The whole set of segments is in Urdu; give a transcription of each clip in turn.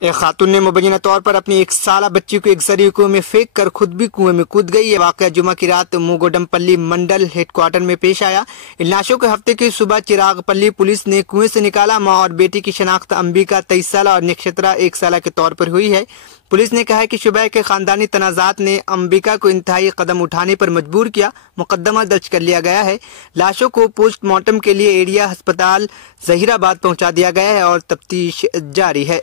ایک خاتون نے مبینہ طور پر اپنی 1 سالہ بچی کو ایک زرعی کنویں میں پھینک کر خود بھی کنویں میں کود گئی۔ یہ واقعہ جمعہ کی رات موگوڈم پلی منڈل ہیڈ کوارٹر میں پیش آیا۔ ان لاشوں کو ہفتے کی صبح چراغ پلی پولیس نے کنویں سے نکالا۔ ماں اور بیٹی کی شناخت امبیکا 23 سالہ اور نکشترا 1 سالہ کے طور پر ہوئی ہے۔ پولیس نے کہا ہے کہ شبہ کے خاندانی تنازعات نے امبیکا کو انتہائی قدم اٹھانے پر مجبور کیا۔ مقدمہ درج کر لیا گیا ہے۔ لاشوں کو پوسٹ مارٹم کے لیے ایریا ہسپتال ظہیر آباد پہنچا دیا گیا ہے اور تفتیش جاری ہے۔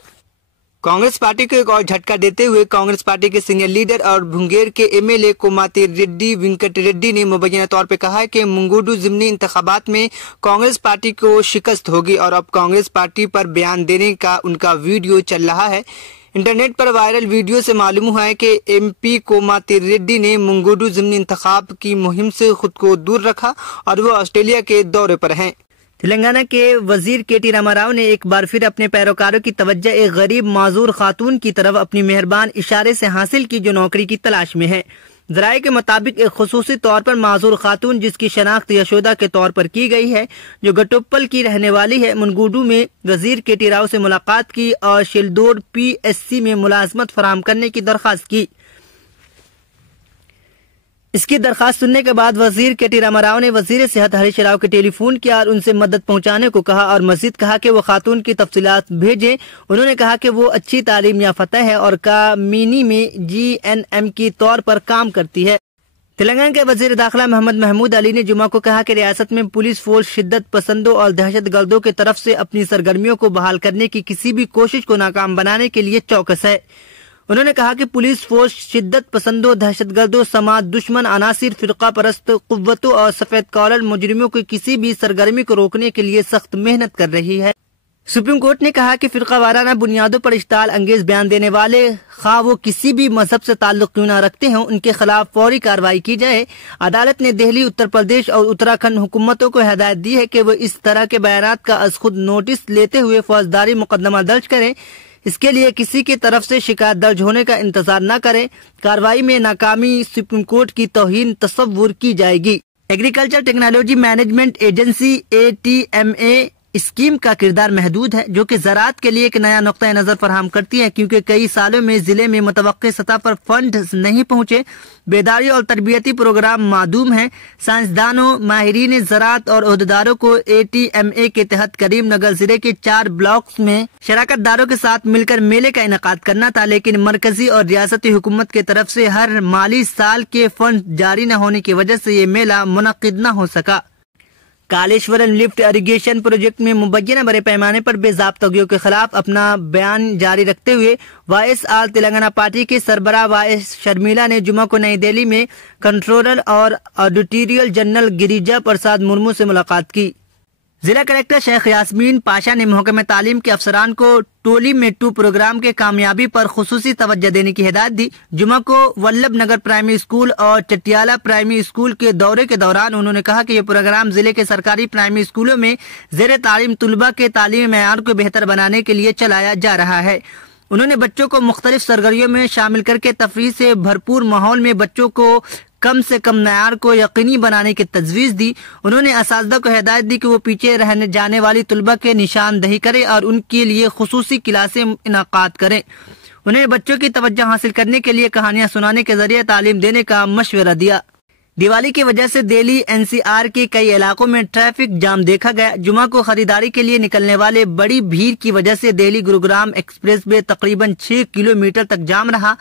کانگریس پارٹی کو ایک اور جھٹکا دیتے ہوئے کانگریس پارٹی کے سینئر لیڈر اور بھنگیر کے MLA کوماتی ریڈی وینکٹ ریڈی نے مبینہ طور پر کہا ہے کہ منگوڈو ضمنی انتخابات میں کانگریس پارٹی کو شکست ہوگی اور اب کانگریس پارٹی پر بیان دینے کا ان کا ویڈیو چل رہا ہے۔ انٹرنیٹ پر وائرل ویڈیو سے معلوم ہوا ہے کہ MP کوماتی ریڈی نے منگوڈو ضمنی انتخاب کی مہم سے خود کو دور رکھا اور وہ آسٹریلیا کے دورے پر ہیں۔ تلنگانہ کے وزیر KT راما راؤ نے ایک بار پھر اپنے پیروکاروں کی توجہ ایک غریب معذور خاتون کی طرف اپنی مہربان اشارے سے حاصل کی جو نوکری کی تلاش میں ہے۔ ذرائع کے مطابق ایک خصوصی طور پر معذور خاتون جس کی شناخت یشودا کے طور پر کی گئی ہے جو گٹوپل کی رہنے والی ہے، منگوڈو میں وزیر KT راؤ سے ملاقات کی اور شیلدور PSC میں ملازمت فراہم کرنے کی درخواست کی۔ اس کی درخواست سننے کے بعد وزیر KT راما راؤ نے وزیر صحت ہریش راؤ کے ٹیلی فون کیا اور ان سے مدد پہنچانے کو کہا اور مزید کہا کہ وہ خاتون کی تفصیلات بھیجیں۔ انہوں نے کہا کہ وہ اچھی تعلیم یافتہ ہے اور کامینی میں GNM کی طور پر کام کرتی ہے۔ تلنگانہ کے وزیر داخلہ محمد محمود علی نے جمعہ کو کہا کہ ریاست میں پولیس فورس شدت پسندوں اور دہشت گردوں کی طرف سے اپنی سرگرمیوں کو بحال کرنے کی کسی بھی کوشش کو ناکام بنانے کے لیے چوکس ہے۔ انہوں نے کہا کہ پولیس فورس شدت پسندوں، دہشت گردوں، سماج دشمن عناصر، فرقہ پرست قوتوں اور سفید کالر مجرموں کی کسی بھی سرگرمی کو روکنے کے لیے سخت محنت کر رہی ہے۔ سپریم کورٹ نے کہا کہ فرقہ وارانہ بنیادوں پر اشتعال انگیز بیان دینے والے خواہ وہ کسی بھی مذہب سے تعلق کیوں نہ رکھتے ہوں ان کے خلاف فوری کارروائی کی جائے۔ عدالت نے دہلی، اتر پردیش اور اتراکھنڈ حکومتوں کو ہدایت دی ہے کہ وہ اس طرح کے بیانات کا از خود نوٹس لیتے ہوئے فوجداری مقدمہ درج کریں۔ اس کے لیے کسی کی طرف سے شکایت درج ہونے کا انتظار نہ کریں۔ کارروائی میں ناکامی سپریم کورٹ کی توہین تصور کی جائے گی۔ Agriculture technology management agency ATMA scheme کا کردار محدود ہے جو کہ زراعت کے لیے ایک نیا نقطہ نظر فراہم کرتی ہے کیونکہ کئی سالوں میں ضلع میں متوقع سطح پر فنڈ نہیں پہنچے، بیداری اور تربیتی پروگرام معدوم ہیں۔ سائنسدانوں، ماہرین زراعت اور عہدیداروں کو ATMA کے تحت کریم نگر ضلع کے 4 بلاکس میں شراکت داروں کے ساتھ مل کر میلے کا انعقاد کرنا تھا، لیکن مرکزی اور ریاستی حکومت کی طرف سے ہر مالی سال کے فنڈ جاری نہ ہونے کی وجہ سے یہ میلہ منعقد نہ ہو سکا۔ کالیشورم لفٹ اریگیشن پروجیکٹ میں مبینہ بڑے پیمانے پر بے ضابطگیوں کے خلاف اپنا بیان جاری رکھتے ہوئے وائس آل تلنگانہ پارٹی کے سربراہ وائس شرمیلا نے جمعہ کو نئی دہلی میں کنٹرولر اور آڈیٹریل جنرل گریجا پرساد مرمو سے ملاقات کی۔ ضلع کلکٹر شیخ یاسمین پاشا نے محکمہ تعلیم کے افسران کو ٹولی میٹو پروگرام کے کامیابی پر خصوصی توجہ دینے کی ہدایت دی۔ جمعہ کو ولبھ نگر پرائمری اسکول اور چٹیالہ پرائمری اسکول کے دورے کے دوران انہوں نے کہا کہ یہ پروگرام ضلع کے سرکاری پرائمری اسکولوں میں زیر تعلیم طلباء کے تعلیمی معیار کو بہتر بنانے کے لیے چلایا جا رہا ہے۔ انہوں نے بچوں کو مختلف سرگرمیوں میں شامل کر کے تفریح سے بھرپور ماحول میں بچوں کو کم سے کم معیار کو یقینی بنانے کی تجویز دی۔ انہوں نے اساتذہ کو ہدایت دی کہ وہ پیچھے رہنے جانے والی طلباء کے نشاندہی کریں اور ان کے لیے خصوصی کلاسیں انعقاد کریں۔ انہوں نے بچوں کی توجہ حاصل کرنے کے لیے کہانیاں سنانے کے ذریعے تعلیم دینے کا مشورہ دیا۔ دیوالی کی وجہ سے دہلی NCR کے کئی علاقوں میں ٹریفک جام دیکھا گیا۔ جمعہ کو خریداری کے لیے نکلنے والے بڑی بھیڑ کی وجہ سے دہلی گروگرام ایکسپریس وے تقریباً 6 کلومیٹر تک جام رہا۔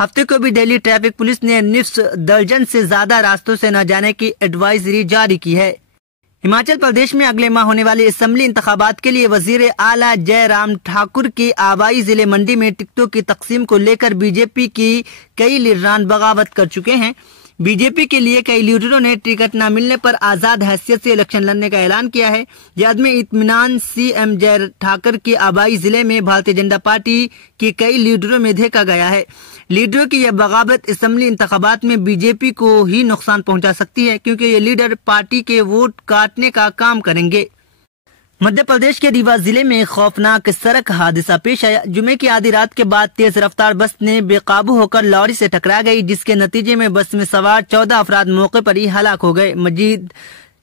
ہفتے کو بھی دہلی ٹریفک پولیس نے نصف درجن سے زیادہ راستوں سے نہ جانے کی ایڈوائزری جاری کی ہے۔ ہماچل پردیش میں اگلے ماہ ہونے والے اسمبلی انتخابات کے لیے وزیر اعلیٰ جے رام ٹھاکر کی آبائی ضلع منڈی میں ٹکٹوں کی تقسیم کو لے کر BJP کی کئی لیڈران بغاوت کر چکے ہیں۔ BJP کے لیے کئی لیڈروں نے ٹکٹ نہ ملنے پر آزاد حیثیت سے الیکشن لڑنے کا اعلان کیا ہے۔ یہ عدم اطمینان CM جے ٹھاکر کی آبائی ضلع میں بھارتیہ جنتا پارٹی کے کئی لیڈروں میں دیکھا گیا ہے۔ لیڈروں کی یہ بغاوت اسمبلی انتخابات میں BJP کو ہی نقصان پہنچا سکتی ہے کیونکہ یہ لیڈر پارٹی کے ووٹ کاٹنے کا کام کریں گے۔ مدھیہ پردیش کے ریوا ضلع میں خوفناک سڑک حادثہ پیش آیا۔ جمعے کی آدھی رات کے بعد تیز رفتار بس نے بے قابو ہو کر لوری سے ٹکرا گئی جس کے نتیجے میں بس میں سوار 14 افراد موقع پر ہی ہلاک ہو گئے۔ مزید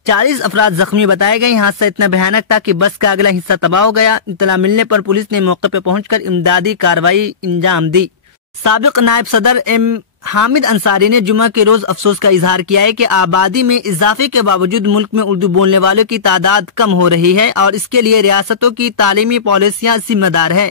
40 افراد زخمی بتائے گئے۔ حادثہ اتنا بھیانک تھا کہ بس کا اگلا حصہ تباہ ہو گیا۔ اطلاع ملنے پر پولیس نے موقع پہ پہنچ کر امدادی کارروائی انجام دی۔ سابق نائب صدر ایم حامد انصاری نے جمعہ کے روز افسوس کا اظہار کیا ہے کہ آبادی میں اضافے کے باوجود ملک میں اردو بولنے والوں کی تعداد کم ہو رہی ہے اور اس کے لیے ریاستوں کی تعلیمی پالیسیاں ذمہ دار ہے۔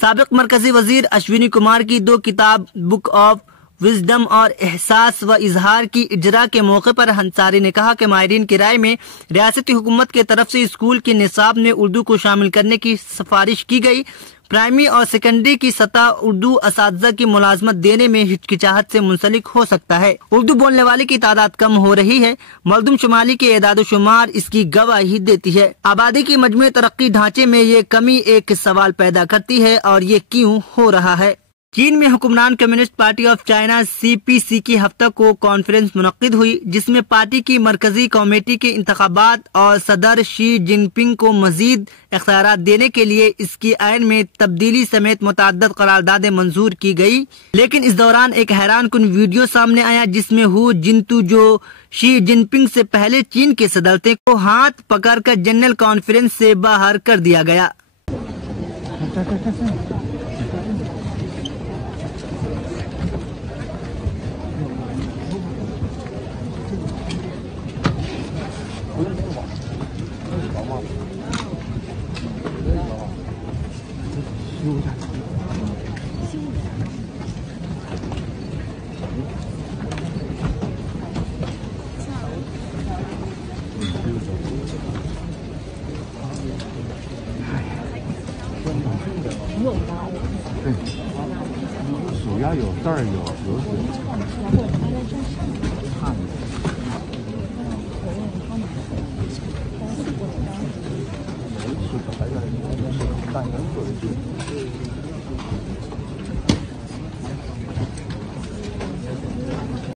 سابق مرکزی وزیر اشونی کمار کی 2 کتاب بک آف وزڈم اور احساس و اظہار کی اجرا کے موقع پر انصاری نے کہا کہ ماہرین کی رائے میں ریاستی حکومت کی طرف سے اسکول کے نصاب میں اردو کو شامل کرنے کی سفارش کی گئی۔ پرائمری اور سیکنڈری کی سطح اردو اساتذہ کی ملازمت دینے میں ہچکچاہٹ سے منسلک ہو سکتا ہے۔ اردو بولنے والے کی تعداد کم ہو رہی ہے۔ مردم شمالی کے اعداد و شمار اس کی گواہی دیتی ہے۔ آبادی کی مجموعی ترقی ڈھانچے میں یہ کمی ایک سوال پیدا کرتی ہے اور یہ کیوں ہو رہا ہے۔ چین میں حکمران communist party of China CPC کی ہفتہ کو کانفرنس منعقد ہوئی جس میں پارٹی کی مرکزی کمیٹی کے انتخابات اور صدر شی جن پنگ کو مزید اختیارات دینے کے لیے اس کی آئین میں تبدیلی سمیت متعدد قراردادیں منظور کی گئی۔ لیکن اس دوران ایک حیران کن ویڈیو سامنے آیا جس میں ہو جنتو جو شی جن پنگ سے پہلے چین کے صدر تھے کو ہاتھ پکڑ کر جنرل کانفرنس سے باہر کر دیا گیا۔手要有这儿有水。看。